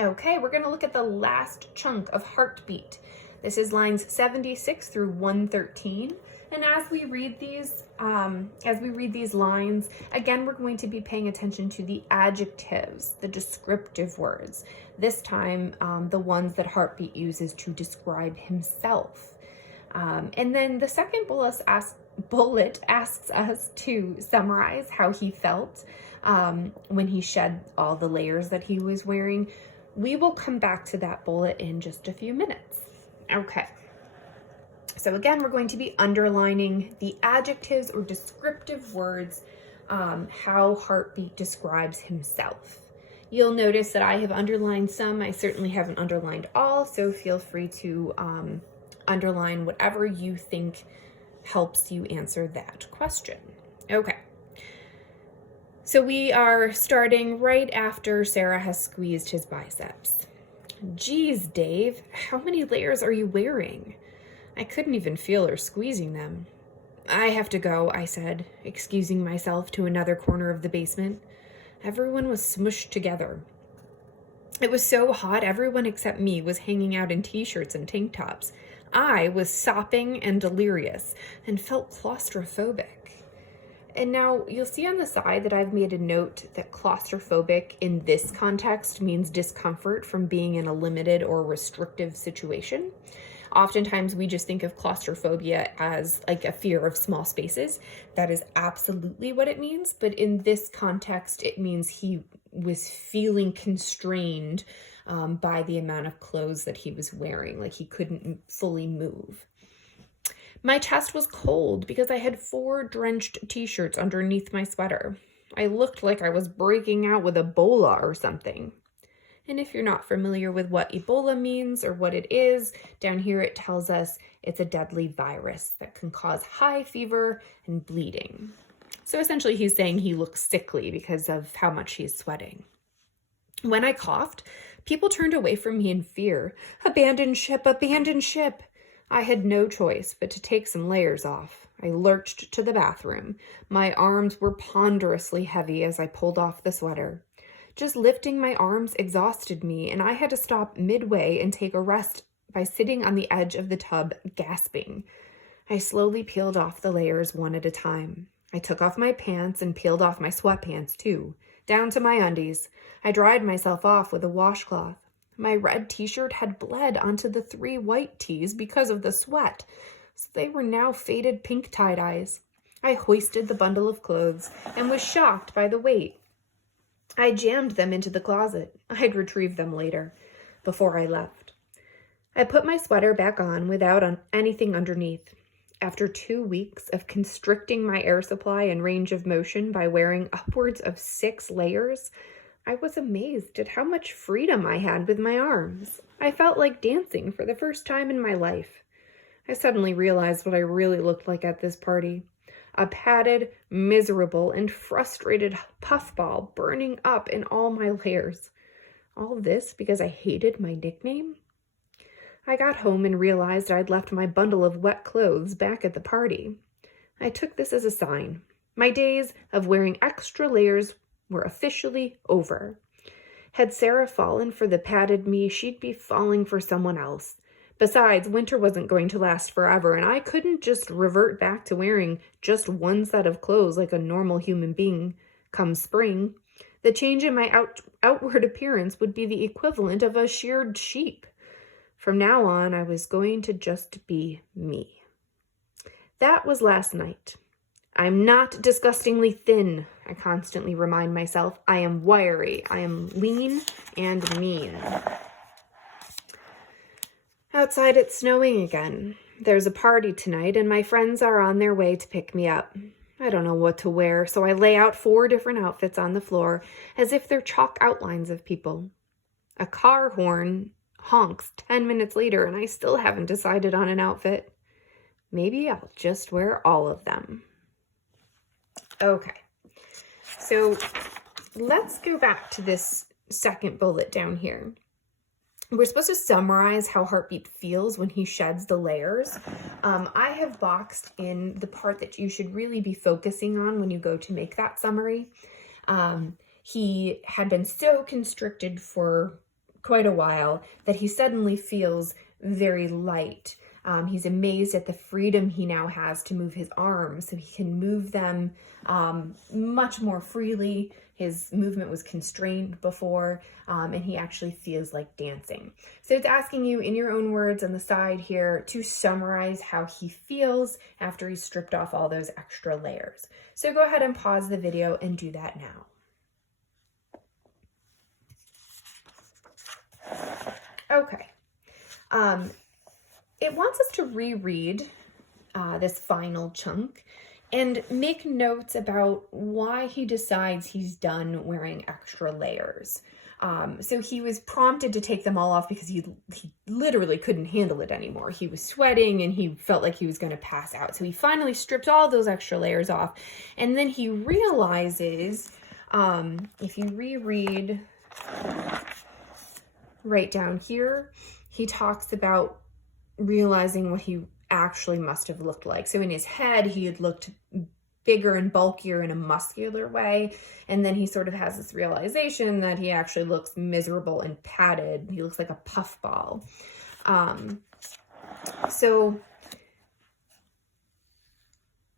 Okay, we're going to look at the last chunk of heartbeat. This is lines 76 through 113. And as we read these lines, again, we're going to be paying attention to the adjectives, the descriptive words. This time, the ones that Heartbeat uses to describe himself. And then the second bullet asks us to summarize how he felt when he shed all the layers that he was wearing. We will come back to that bullet in just a few minutes. Okay. So again, we're going to be underlining the adjectives or descriptive words, how Heartbeat describes himself. You'll notice that I have underlined some. I certainly haven't underlined all, so feel free to underline whatever you think helps you answer that question. Okay. So we are starting right after Sarah has squeezed his biceps. Geez, Dave, how many layers are you wearing? I couldn't even feel her squeezing them. I have to go, I said, excusing myself to another corner of the basement. Everyone was smushed together. It was so hot, everyone except me was hanging out in t-shirts and tank tops. I was sopping and delirious and felt claustrophobic. And now you'll see on the side that I've made a note that claustrophobic in this context means discomfort from being in a limited or restrictive situation. Oftentimes we just think of claustrophobia as like a fear of small spaces. That is absolutely what it means. But in this context, it means he was feeling constrained by the amount of clothes that he was wearing, like he couldn't fully move. My chest was cold because I had 4 drenched t-shirts underneath my sweater. I looked like I was breaking out with Ebola or something. And if you're not familiar with what Ebola means or what it is, down here it tells us it's a deadly virus that can cause high fever and bleeding. So essentially he's saying he looks sickly because of how much he's sweating. When I coughed, people turned away from me in fear. Abandon ship, abandon ship. I had no choice but to take some layers off. I lurched to the bathroom. My arms were ponderously heavy as I pulled off the sweater. Just lifting my arms exhausted me, and I had to stop midway and take a rest by sitting on the edge of the tub, gasping. I slowly peeled off the layers one at a time. I took off my pants and peeled off my sweatpants too, down to my undies. I dried myself off with a washcloth. My red t-shirt had bled onto the 3 white tees because of the sweat, so they were now faded pink tie-dyes. I hoisted the bundle of clothes and was shocked by the weight. I jammed them into the closet. I'd retrieve them later, before I left. I put my sweater back on without anything underneath. After 2 weeks of constricting my air supply and range of motion by wearing upwards of 6 layers, I was amazed at how much freedom I had with my arms. I felt like dancing for the first time in my life. I suddenly realized what I really looked like at this party. A padded, miserable, and frustrated puffball burning up in all my layers. All this because I hated my nickname? I got home and realized I'd left my bundle of wet clothes back at the party. I took this as a sign. My days of wearing extra layers were officially over. Had Sarah fallen for the padded me, she'd be falling for someone else. Besides, winter wasn't going to last forever, and I couldn't just revert back to wearing just one set of clothes like a normal human being come spring. The change in my outward appearance would be the equivalent of a sheared sheep. From now on, I was going to just be me. That was last night. I'm not disgustingly thin, I constantly remind myself. I am wiry. I am lean and mean. Outside, it's snowing again. There's a party tonight, and my friends are on their way to pick me up. I don't know what to wear, so I lay out 4 different outfits on the floor as if they're chalk outlines of people. A car horn honks 10 minutes later, and I still haven't decided on an outfit. Maybe I'll just wear all of them. Okay, so let's go back to this second bullet down here. We're supposed to summarize how Heartbeat feels when he sheds the layers. I have boxed in the part that you should really be focusing on when you go to make that summary. He had been so constricted for quite a while, that he suddenly feels very light. He's amazed at the freedom he now has to move his arms, so he can move them much more freely. His movement was constrained before, and he actually feels like dancing. So it's asking you in your own words on the side here to summarize how he feels after he's stripped off all those extra layers. So go ahead and pause the video and do that now. Okay. It wants us to reread this final chunk and make notes about why he decides he's done wearing extra layers. So he was prompted to take them all off because he literally couldn't handle it anymore. He was sweating and he felt like he was going to pass out. So he finally stripped all those extra layers off. And then he realizes, if you reread right down here, he talks about realizing what he actually must have looked like. So in his head, he had looked bigger and bulkier in a muscular way. And then he sort of has this realization that he actually looks miserable and padded. He looks like a puffball. So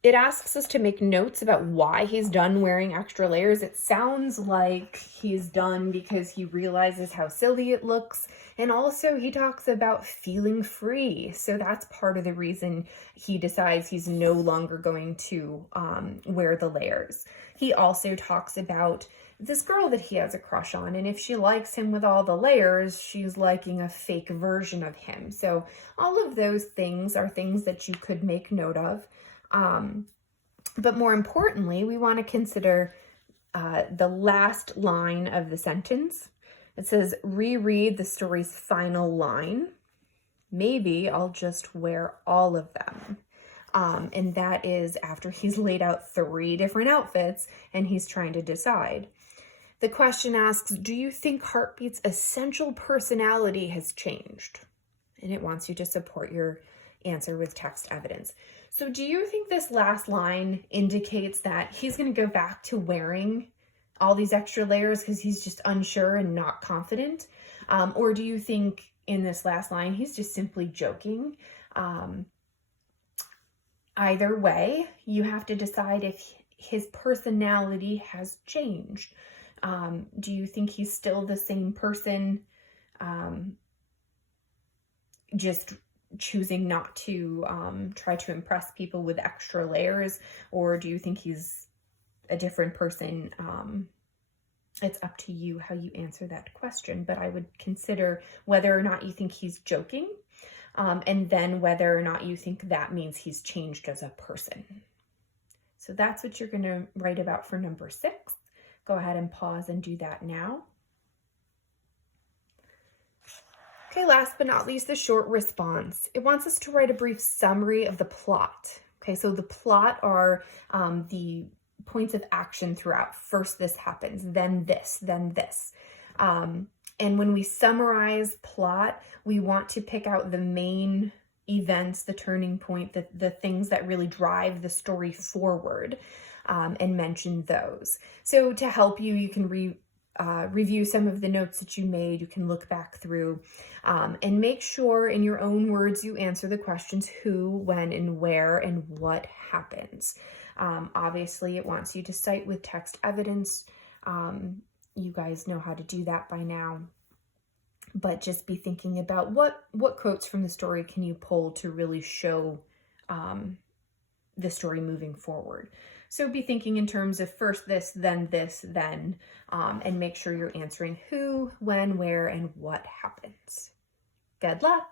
it asks us to make notes about why he's done wearing extra layers. It sounds like he's done because he realizes how silly it looks. And also he talks about feeling free. So that's part of the reason he decides he's no longer going to wear the layers. He also talks about this girl that he has a crush on. And if she likes him with all the layers, she's liking a fake version of him. So all of those things are things that you could make note of. But more importantly, we want to consider the last line of the sentence. It says, reread the story's final line. Maybe I'll just wear all of them. And that is after he's laid out 3 different outfits and he's trying to decide. The question asks, do you think Heartbeat's essential personality has changed? And it wants you to support your answer with text evidence. So do you think this last line indicates that he's going to go back to wearing all these extra layers because he's just unsure and not confident? Or do you think in this last line, he's just simply joking? Either way, you have to decide if his personality has changed. Do you think he's still the same person, just choosing not to try to impress people with extra layers? Or do you think he's a different person? It's up to you how you answer that question, but I would consider whether or not you think he's joking, and then whether or not you think that means he's changed as a person. So that's what you're going to write about for number 6. Go ahead and pause and do that now. Okay, last but not least, the short response. It wants us to write a brief summary of the plot. Okay, so the plot are the points of action throughout. First this happens, then this, then this. And when we summarize plot, we want to pick out the main events, the turning point, the things that really drive the story forward, and mention those. So to help you, you can review some of the notes that you made. You can look back through and make sure in your own words you answer the questions who, when, and where, and what happens. Obviously, it wants you to cite with text evidence. You guys know how to do that by now. But just be thinking about what quotes from the story can you pull to really show the story moving forward. So be thinking in terms of first this, then, and make sure you're answering who, when, where, and what happens. Good luck.